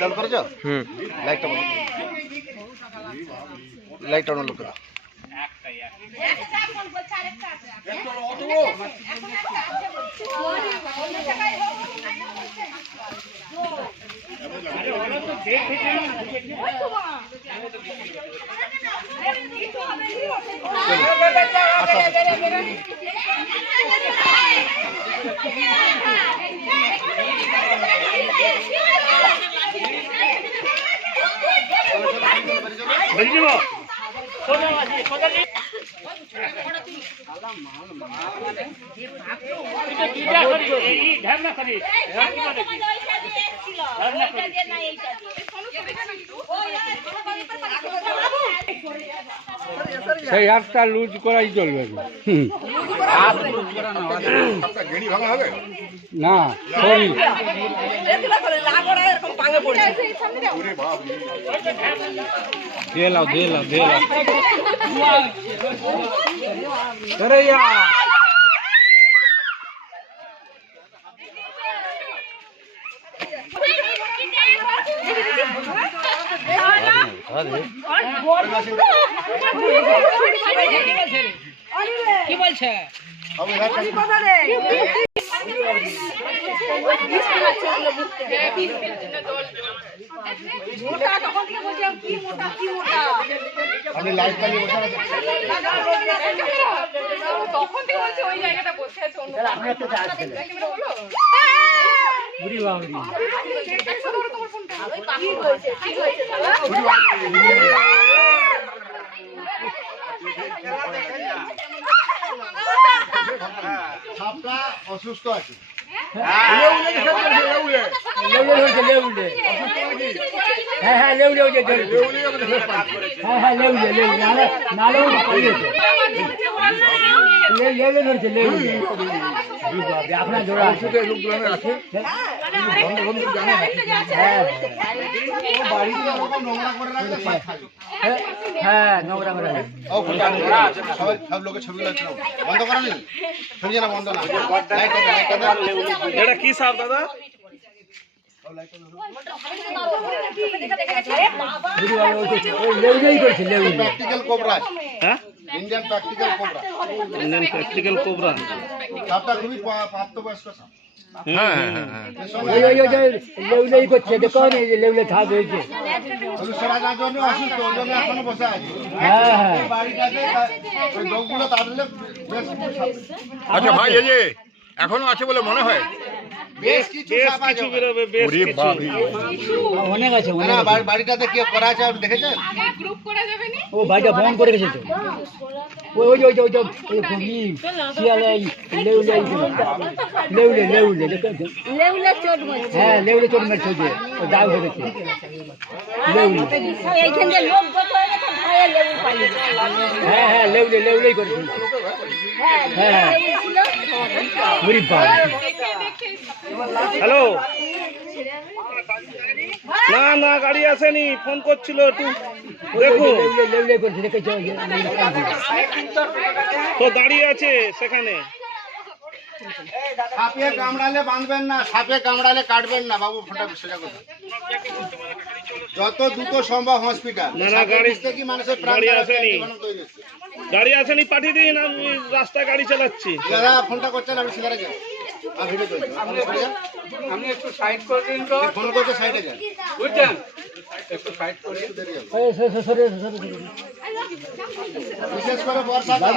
চালু করেছো? লাইটটা বন্ধ, লাইটটা অন করো। সেই হাতটা লুজ করাই চলবে না সরি দিয়ে কি বলছে আপনি লাইট চালিয়ে বসে আছেন তখন থেকে বলছে ওই জায়গাটা বসে আছে অন্য আপনি একটা চার্জ দেন বুড়ি বাবরি সাপটা অসুস্থ আছে। আপনার জোড়া আছে হ্যাঁ নোংরা করে সব লোকের ছবি বন্ধ করা নেই, ছবি না বন্ধ না। এটা কি সাপ দাদা? প্র্যাকটিক্যাল কোবরা, হ্যাঁ Indian practical cobra. Indian practical cobra. সাপটা খুবই প্রাপ্তবয়স্ক সাপ। লেউলেই করছে দেখো লেউলে ছাদ হয়েছে সারাটার জন্য অসুস্থ, ওই জন্য এখনো বসে আছে। হ্যাঁ বাড়িটাতে ওই লোকগুলো তাড়লে বেশ আচ্ছা ভাই, এই যে এখনো আছে বলে মনে হয়? বেশ কিছু সাপ আছে। বেরোবে বেশ কিছু। অনেক আছে না, বাড়িটাতে কি করা আছে আপনি দেখেছেন? গ্রুপ করা যাবে না ও বাড়িটা বন্ধ করে গেছে তো ওই যে শিয়ালে লেউলে দেখেছেন? হ্যাঁ লেউলে চোট মেরেছে যে দাগ হয়ে গেছে হ্যাঁ হ্যাঁ লেউলেই করেছে হ্যাঁ বুড়ি বাবা হ্যালো, না না গাড়ি আসেনি, ফোন করছিল একটু দেখুন। লেউলে করেছে দেখেছো তো দাঁড়িয়ে আছে সেখানে। সাপে কামড়ালে বাঁধবেন না, সাপে কামড়ালে কাটবেন না বাবু। ফোনটা সোজা করুন, যত দ্রুত সম্ভব হসপিটাল। না না গাড়ি কি মানুষের প্রাণ গাড়ি আসেনি, গাড়ি আসেনি, পাঠিয়ে দিন। আমি রাস্তায় গাড়ি চালাচ্ছি। যারা ফোনটা করছেন আপনি সিধারে যান, আমি ভিডিও করছি। আপনি একটু সাইড করে দিন তো ফোন করতে সাইডে যান, বুঝছেন একটু সাইড করে বিশেষ করে বর্ষাকাল।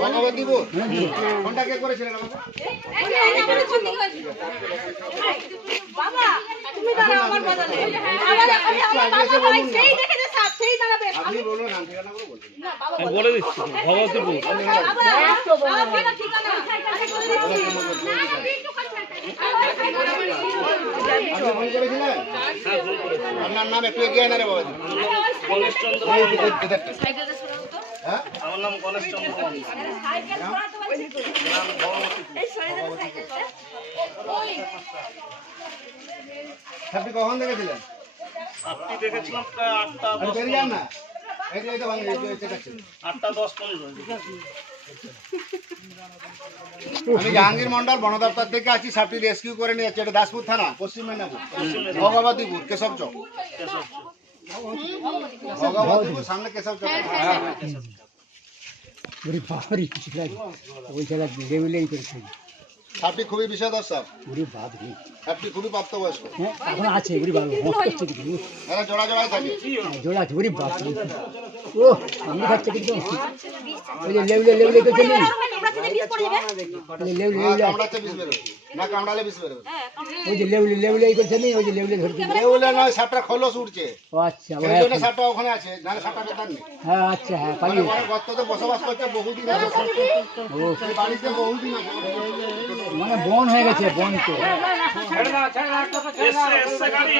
ভগবতীপুর ফোনটা কে করেছিলেন বাবা তুমি দাঁড়াও আমার বদলে সেই দেখে যে সাপ সেই দাঁড়াবে আপনি বলুন, নাম ঠিকানা করে বলুন। আমি বলে দিচ্ছি ভগবতীপুর। বাবা ঠিকানা আপনি ফোন করেছিলেন? আপনার নাম একটু এগিয়ে না রে বাবা। গণেশ চন্দ্র, হ্যাঁ, আমার নাম গণেশ চন্দ্র। আপনি কখন দেখেছিলেন? আপনি দেখেছিলাম প্রায় 8টা আপনি 10 বেরিয়ে যান না, এই যে ভাঙে 8টা 10-15। আমি জাহাঙ্গীর মন্ডল বন দপ্তর থেকে আছি, সাপটি রেস্কিউ করে নিয়ে যাচ্ছি। এটা দাসপুর থানা, পশ্চিম মেদিনীপুর, ভগবতীপুর, কেশব চক। ভগবতীপুর সামনে কেশব চক। ওরে বাপরে কিছু লাগে ওই খেলা লেভেলেই করেছে সাপটি খুবই বিষধর সাপ, ওরে বাপ রে সাপটি খুবই প্রাপ্তবয়স্ক। হ্যাঁ এখন আছে ওরে বাবা মস্ত করছে কিন্তু এরা জোড়া জোড়ায় থাকে। জোড়া আছে ওরে বাপ রে ও আমি খাচ্ছে কিন্তু ওই যে লেভেলে করছে নি লেভেলে কামড়াচ্ছে বিষ বেরোবে না, কামড়ালে বিষ বেরোবে। ওই যে লেভেলে করছে নি ওই যে লেভেলে ধরছে লেউলে নয়, সাপটা খোলস উঠছে, ও আচ্ছা সেই জন্য সাপটা ওখানে আছে, নাহলে সাপটা বেতার নেই। হ্যাঁ আচ্ছা হ্যাঁ পালিয়ে বড় গর্ততে বসবাস করছে বহুদিন আছে, ও এই বাড়িতে বহুদিন আছে। মানে বন হয়ে গেছে বন তো এসছে গাড়ি।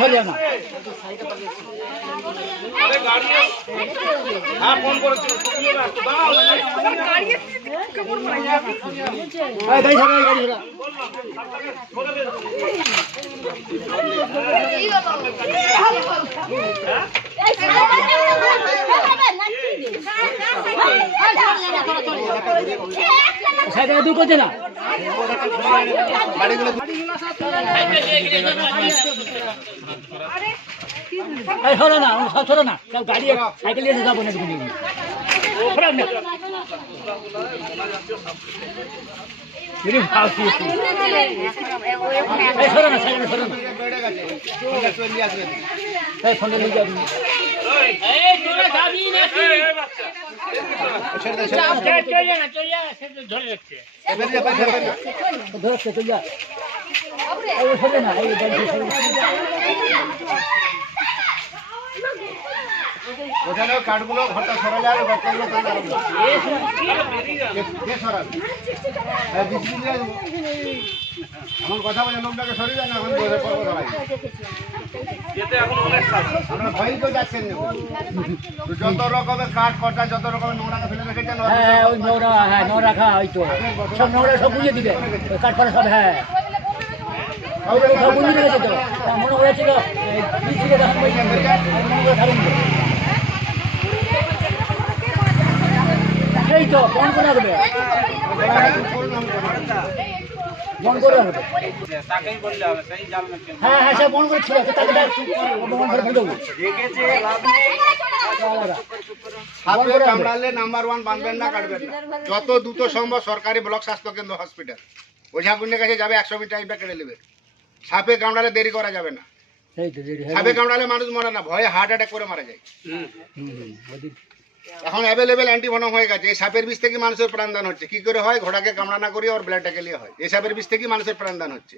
চলে না আরে গাড়ি হ্যাঁ ফোন করেছিল তুমি একটু দাঁড়াও গাড়ি ছাড়া গাড়ি ছাড়া সাইডে দূর করছে না গাড়িগুলো সরো না সরো না সব গাড়ি সাইকেল নিয়ে যাবো না তুমি সরো না সাইকেল সরো না বেড়ে গেছে, চলে আসবে। সন্ধ্যা নিয়ে যাবি ধরছে চল যা সরে না এই গাড়ি ওখানেও কাঠগুলো ঘরটা সরালে আর গর্তগুলো তৈরি হবে না। কে সরাবে? বিজলি দিয়ে আসবো। এখন কথা বলে লোকটাকে সরিয়ে দেন, এখন বলে পর্ব ধরাই। যেতে এখন অনেক কাজ। আমরা ভয়ই তো যাচ্ছেন না। যত রকমের কাঠ কটা, যত রকমের নোংরাকে ফেলে রেখেছেন, হ্যাঁ ওই নোংরা হ্যাঁ নোংরা খা ওই তো সব নোংরা সব বুঝিয়ে দিবে কাঠ ফাটা সব হ্যাঁ সব বুঝিয়ে দিয়েছে তো মনে হয়েছিল এই তো বন করে রাখবে বন করে রাখবে হ্যাঁ হ্যাঁ সে বন করে ছিল বন করে দেবো সাপে কামড়ালে নাম্বার 1 বাঁধবেন না, কাটবেন না। যত দ্রুত সম্ভব সরকারি ব্লক স্বাস্থ্য কেন্দ্র হসপিটাল, ওঝাগুন্ডের কাছে যাবে, 100 মিটার টাইমটা কেটে নেবে। সাপে কামড়ালে দেরি করা যাবে না। সাপে কামড়ালে মানুষ মরে না, ভয়ে হার্ট অ্যাটাক করে মারা যায়। এখন অ্যাভেলেবেল অ্যান্টিভেনম হয়ে গেছে। এই সাপের বিষ থেকে মানুষের প্রাণদান হচ্ছে। কি করে হয়? ঘোড়াকে কামড়ানা করিয়ে ওর ব্লাডটাকে নিয়ে হয়। এই সাপের বিষ থেকে মানুষের প্রাণদান হচ্ছে।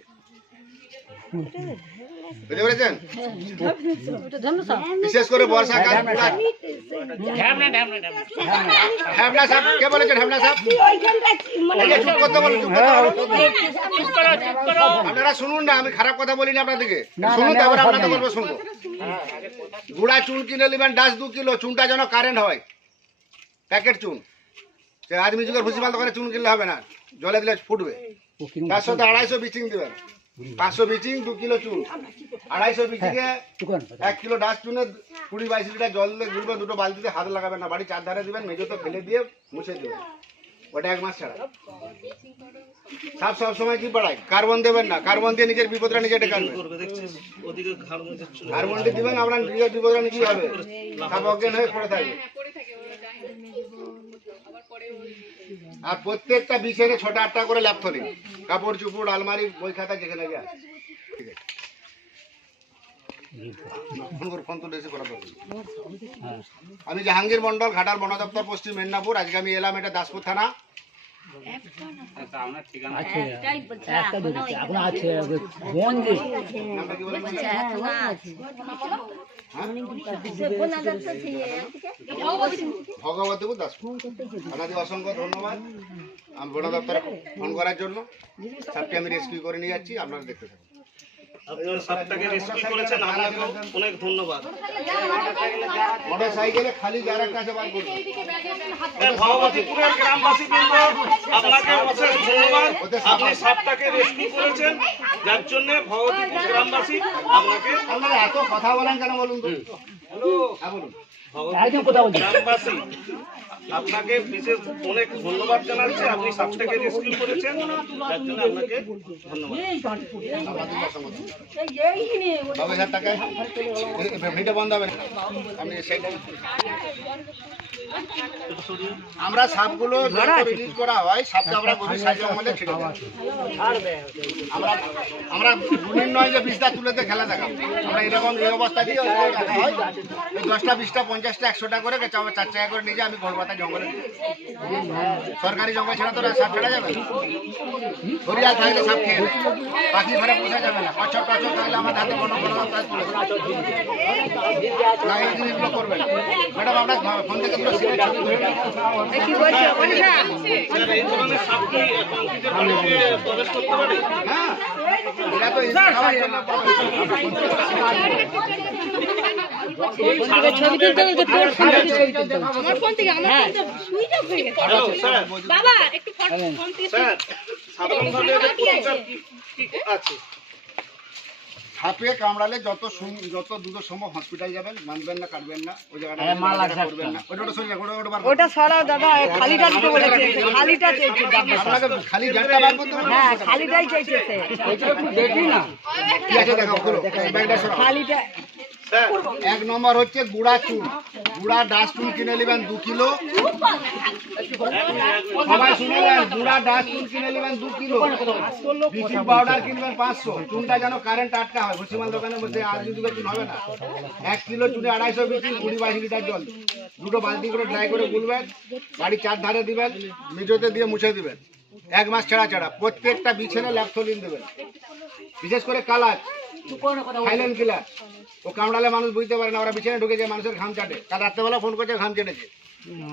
বুঝতে পেরেছেন? বিশেষ করে বর্ষাকাল। হ্যাবলা সাপ কে বলেছেন? হ্যাবলা সাপ চুপ করতে বলো, চুপ করো। আপনারা শুনুন না, আমি খারাপ কথা বলিনি আপনাদেরকে। শুনুন, তারপরে আপনাদের গল্প শুনবো। গুড়া চুন কিনে নেবেন 2 কিলো। চুনটা যেন কারেন্ট হয়, প্যাকেট চুন। সে আদমি যুগের ভুসিমাল দোকানে চুন কিনলে হবে না, জলে দিলে ফুটবে। তার সাথে 250 বিচিং দেবেন, 500 বিচিং, 2 কিলো চুন। 250 বিচিংয়ে 1 কিলো ডাস চুনে 20-22 লিটার জল দিয়ে গুলবে। 2 বালতিতে হাত লাগাবেন না, বাড়ি 4 ধারে দিবেন, মেঝেতে ফেলে দিয়ে মুছে দেবেন। ওটা 1 মাস ছাড়া। সাপ সব সময় কি বাড়ায়? কার্বন দেবেন না, কার্বন দিয়ে নিজের বিপদটা নিজে ডেকে আনবেন। কার্বন দিয়ে দিবেন, আপনার নিজের বিপদটা নিজেই হবে। সাপ অজ্ঞান হয়ে পড়ে থাকবে। আর প্রত্যেকটা বিছানে 6টা-8টা করে ল্যাপথলিন, কাপড় চুপড়, আলমারি, বই খাতা যেখানে যায়। ঠিক আছে, ফোন তো বেশি করা দরকার। আমি জাহাঙ্গীর মন্ডল, ঘাটাল বন দপ্তর, পশ্চিম মেদিনীপুর। আজকে আমি এলাম এটা দাসপুর থানা। ভগবতীপুর, দাসপুর। আপনাদের অসংখ্য ধন্যবাদ আমি বন দপ্তরে ফোন করার জন্য। সাপটি আমি রেস্কিউ করে নিয়ে যাচ্ছি, আপনারা দেখতে থাকুন। আপনারা সাপটাকে রেস্কিউ করেছেন, আপনাকে অনেক ধন্যবাদ। মোটর সাইকেলে খালি যারা কাছে বার করবে। ভগবতীপুরের গ্রামবাসী বৃন্দ, আপনাকে অশেষ ধন্যবাদ। আপনি সাপটাকে রেস্কিউ করেছেন, যার জন্য ভগবতীপুর গ্রামবাসী আপনাকে। আপনারা এত কথা বলেন কেন বলুন তো? হ্যাঁ বলুন। একদম কথা বলছি গ্রামবাসী আপনাকে বিশেষ অনেক ধন্যবাদ জানাচ্ছি। আপনি সাপটাকে রেস্কিউ করেছেন, তার জন্য আপনাকে ধন্যবাদ। বাবু 1000 টাকা ভিডিও বন্ধ হবে না। আমি সেইটা আমরা সাপগুলো রিলিজ করা হয়, সাপকে আমরা গভীর সাইজ জঙ্গলে ছেড়ে দিই। আমরা গুণির নয় যে 20টা তুলেতে খেলা দেখাবো। আমরা এরকম এই অবস্থা দিয়ে রাখা হয় 10টা 20টা 50টা 100টা করে 4 টাকা করে নিয়ে আমি ঘোড়বাতা জঙ্গলে দিই। সরকারি জঙ্গল ছাড়া তো সাপ ছাড়া যাবে না। হরিয়াল থাকলে সাপ খেয়ে নেয়, পাখি ঘরে পোষা যাবে না। কচ্ছপ টচ্ছপ থাকলে আমার হাতে বন কাজ তুলে দেবে। না এই জিনিসগুলো করবেন ম্যাডাম। আপনার ফোন থেকে পুরো সিনের ছবি ধরে স্যার, এই ধরনের সাপ কি কংক্রিটের বাড়িতে প্রবেশ করতে পারে? হ্যাঁ, এরা তো ইঁদুর খাওয়ার জন্য আমার ফোন থেকে সুইচ অফ হয়ে গেছে। হ্যালো স্যার, বাবা একটু ফোন থেকে স্যার সাধারণভাবে এদের প্রতিকার কি আছে? সাপে কামড়ালে যত দ্রুত সম্ভব হসপিটাল যাবেন, মানবেন না কাটবেন না, ওই জায়গাটা করবেন না। ওটা সরিয়ে রাখো, ওটা বার করো। ওটা সরাও দাদা, খালিটা দিতে বলেছে, খালিটা চেয়েছে। আপনাকে খালি জানটা বার করতে হবে। হ্যাঁ, খালিটাই চেয়েছে সে। দেখি না কি আছে দেখাও, খুলো ব্যাগটা সরাও। খালিটা স্যার, 1 নম্বর হচ্ছে গুড়া চুন। গুড়া ডাস্ট চুন কিনে নেবেন 2 কিলো। সবাই শুনে নেন, গুড়া ডাস্ট চুন কিনে নেবেন 2 কিলো। ব্লিচিং পাউডার কিনবেন 500। চুনটা যেন কারেন্ট আটকা হয়। ভুসিমাল দোকানের মধ্যে আর দুটো চুন হবে না। 1 কিলো চুনে 250 ব্লিচিং, 20-22 লিটার জল, 2টো বালতি করে ড্রাই করে গুলবেন, বাড়ির 4 ধারে দিবেন, মেঝোতে দিয়ে মুছে দিবেন। 1 মাস ছাড়া ছাড়া প্রত্যেকটা বিছানে ল্যাপথলিন দেবেন। বিশেষ করে কালাচ, সাইলেন্ট কিলার। ও কামড়ালে মানুষ বুঝতে পারে না, ওরা বিছানে ঢুকে যায়, মানুষের ঘাম চাটে। কাল রাত্রেবেলা ফোন করছে, ঘাম চেটেছে,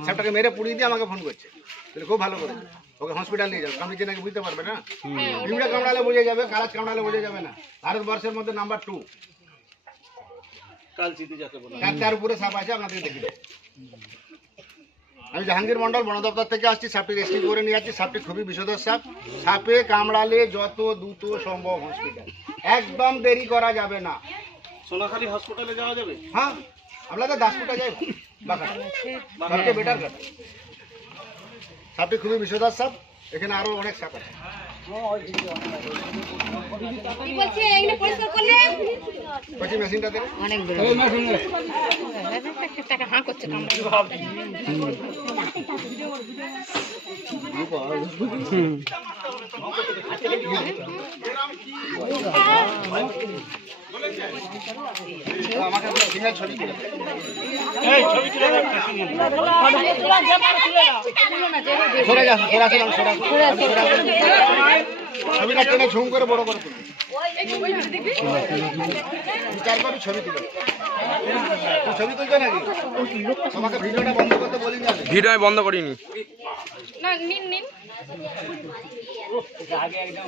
সাপটাকে মেরে পুড়িয়ে দিয়ে আমাকে ফোন করছে। তাহলে খুব ভালো করে ওকে হসপিটাল নিয়ে যাবে, কামড়িছে নাকি বুঝতে পারবে না। ডিমটা কামড়ালে বোঝা যাবে, কালাচ কামড়ালে বোঝা যাবে না। ভারতবর্ষের মধ্যে নাম্বার 2 কালচিতি যাকে বলে। তার উপরে সাপ আছে, আপনাদের দেখি। আমি জাহাঙ্গীর মন্ডল, বন দপ্তর থেকে আসছি। সাপটি রেস্কিউ করে নিয়ে যাচ্ছি। সাপটি খুবই বিষধর সাপ। সাপে কামড়ালে যত দ্রুত সম্ভব হসপিটাল, একদম দেরি করা যাবে না। সোনাখালী হসপিটালে যাওয়া যাবে? হ্যাঁ, আপনাদের দাসপুটা যাই বাঁকা, সবচেয়ে বেটার কথা। সাপটি খুবই বিষধর সাপ। এখানে আরো অনেক সাপ আছে। কি বলছে এগুলো পরিষ্কার করলে কচি মেশিনটা দেবে। অনেক দূর। টাকা হাঁ করছে কামড়া। আমাকে সিঙ্গেল ছবি তুলে দেবে। এই ছবি তুলে রাখতে শুনুন। সরে যান, ছবিটা টেনে ঝুম করে বড় করে তুলবে। বিচার করে ছবি তুলে। ছবি তুলবে নাকি? তোমাকে ভিডিওটা বন্ধ করতে বলি না। ভিডিও আমি বন্ধ করিনি। না নিন নিন। আগে একদম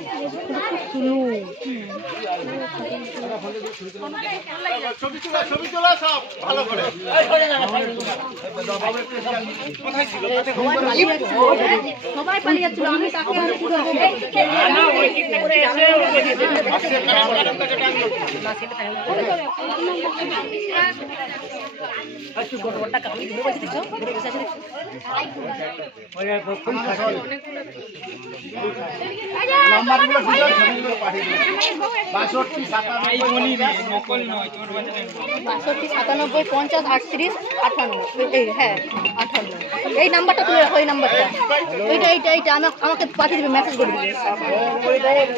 ছবি তোলা সব ভালো করে। সবাই পালিয়ে যাচ্ছিল, আমি তাকে নাম্বারগুলো দিলে ছবিগুলো পাঠিয়ে দেবে। 62 62 97 50 38 58। এই হ্যাঁ 58। এই নাম্বারটা তুলে রাখো, এই নাম্বারটা। এইটা আমাকে পাঠিয়ে দিবে, মেসেজ করে দিবে। 38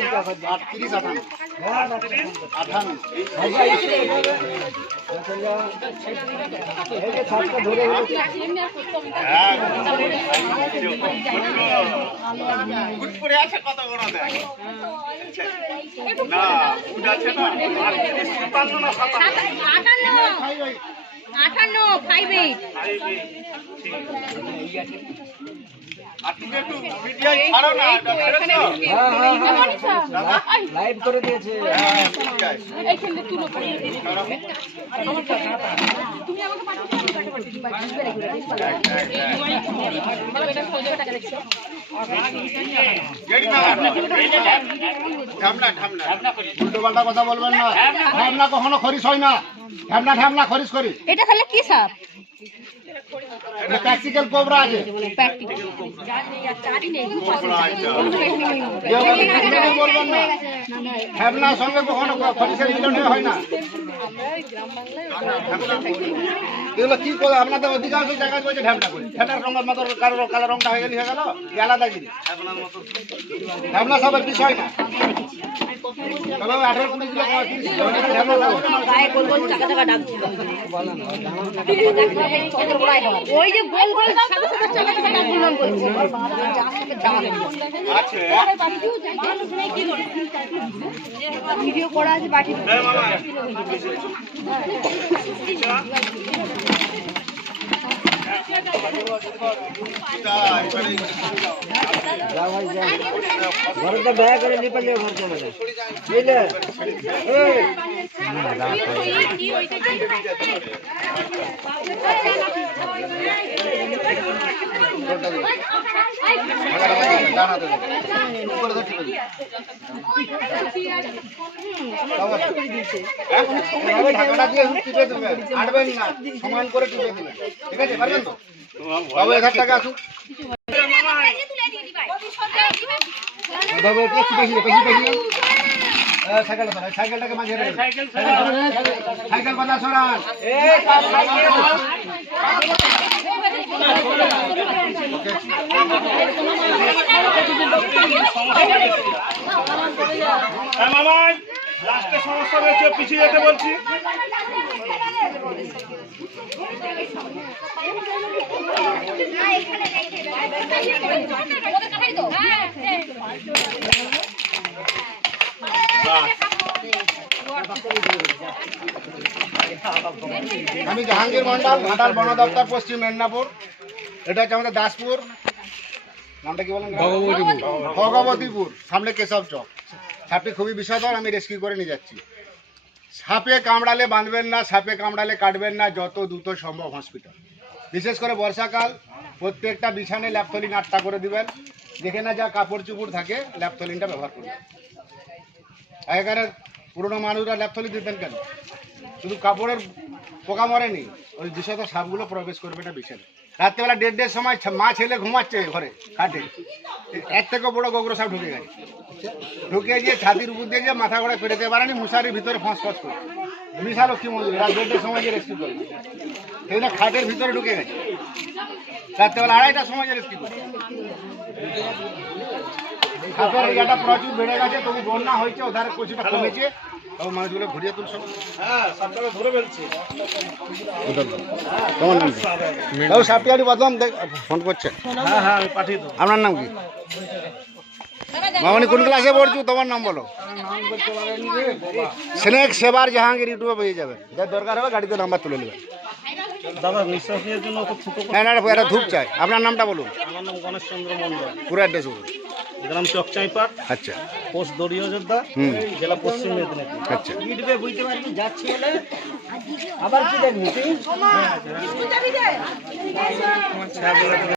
লাইভ করে দিয়েছে। এইখানে তুলো তুমি আমাকে উল্টো পাল্টা কথা বলবেন না। ঢ্যামনা কখনো খরিস হয় না। ঢ্যামনা খরিস করি। এটা তাহলে কি সাপ? প্র্যাকটিক্যাল কোবরা আছে বলবেন না হ্যাবনার সঙ্গে কখনো খরিসের মিলন হয় না। এগুলো কি করে আপনাদের অধিকাংশ জায়গায় বলছে ঢ্যাবনা করে ঠেটার রঙের মতো কালো রঙটা হয়ে গেলে হয়ে গেল আলাদা জিনিস ঢ্যাবনা সবের বিষয় না। তবে 18-20 কিলো 30 কিলো ঢ্যাবনা গায়ে গোল গোল চাকা চাকা ডাকছে ওই যে গোল গোল সাদা সাদা চাকা চাকা ডাক গুলো বলছে ভিডিও করা আছে বাকি ঘরটা দয়া করে নিপালে ঘর চলে যায় বুঝলে সমান করে টিপে দেবেন ঠিক আছে পারবেন তো বাবু 1000 টাকা আসুন বাবু একটু বেশি সাইকেলটাকে মাঝে সাইকেল কথা সরান মামাই লাস্টে সমস্যা রয়েছে পিছিয়ে যেতে বলছি। আমি জাহাঙ্গীর মন্ডল ঘাটাল বন দপ্তর পশ্চিম মেদিনীপুর এটা হচ্ছে আমাদের দাসপুর নামটা কি বলেন ভগবতীপুর সামনে কেশব চক সাপটি খুবই বিষধর আমি রেস্কিউ করে নিয়ে যাচ্ছি সাপে কামড়ালে বাঁধবেন না সাপে কামড়ালে কাটবেন না যত দ্রুত সম্ভব হসপিটাল বিশেষ করে বর্ষাকাল প্রত্যেকটা বিছানে ল্যাপথলিন 8টা করে দিবেন যেখানে যা কাপড় চুপড় থাকে ল্যাপথলিনটা ব্যবহার করবেন আগেকার পুরোনো মানুষরা ল্যাপথলিন দিতেন কেন শুধু কাপড়ের পোকা মরেনি ওই বিষধর সাপগুলো প্রবেশ করবে না বিছানে রাত্রেবেলা 1:30 সময় মা ছেলে ঘুমাচ্ছে ঘরে খাটে এর থেকে বড় গোগ্র সাপ ঢুকে গেছে ঢুকে গিয়ে ছাতির উপর দিয়ে গিয়ে মাথা ঘোড়া পেরোতে পারেনি মশারির ভিতরে ফসফস করে বিশাল লক্ষ্মী মন্দির রাত 1:30 সময় যে রেস্কিউ করবে সেটা খাটের ভিতরে ঢুকে গেছে রাত্রেবেলা 2:30টার সময় যে রেস্কিউ করে সাপের এরিয়াটা প্রচুর বেড়ে গেছে তবু বন্যা হয়েছে ওধার কিছুটা কমেছে তবে মানুষগুলো ঘুরিয়ে তুলছে হ্যাঁ সবটাকে ধরে ফেলছি। তোমার নাম কি বাবু সাপটিয়ারি বদলাম ফোন করছে হ্যাঁ হ্যাঁ আমি পাঠিয়ে দেবো। আপনার নাম কি মামনি কোন ক্লাসে পড়ছো তোমার নাম বলো স্নেক সেবার জাহাঙ্গীর ইউটিউবে পেয়ে যাবেন যার দরকার হবে গাড়িতে নাম্বার তুলে নেবেন দাদা নিঃশ্বাস নেওয়ার জন্য তো ছোট না না এটা ধূপ চাই আপনার নামটা বলুন আমার নাম গণেশ চন্দ্র মন্ডল পুরো অ্যাড্রেস বলুন গ্রাম চকচাইপাট আচ্ছা পোস্ট দড়িয়া যোদ্ধা হুম জেলা পশ্চিম মেদিনীপুর। আচ্ছা বুঝতে পারবি যাচ্ছি বলে আবার কি দেখবি